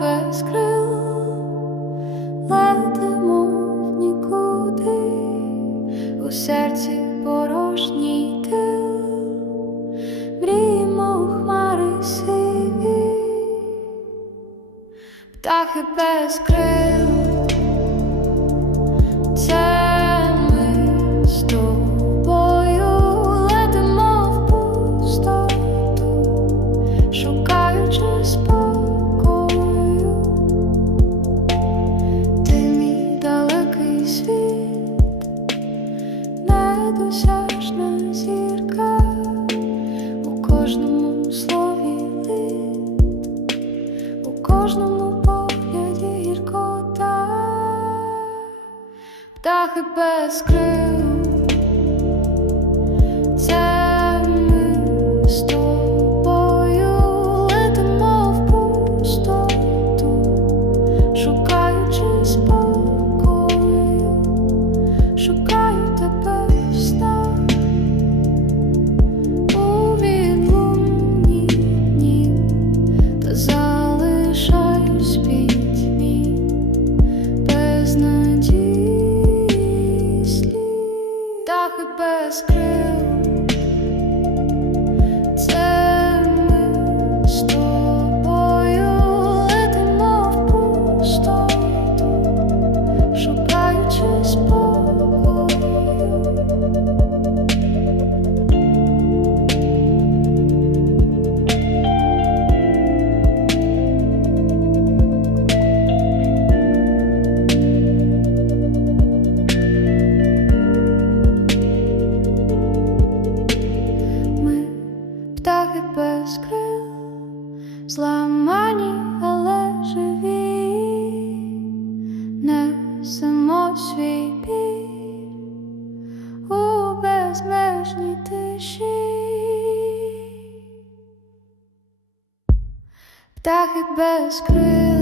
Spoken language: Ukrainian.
без крил, летимо в нікуди, у серці порожній тил, мріємо у хмари сиві, птахи без крил. Це ми з кожному погляді гіркота, птахи без крил. Птахи без птахи без крил, зламані, але живі, несемо свій біль у безмежній тиші. Птахи без крил.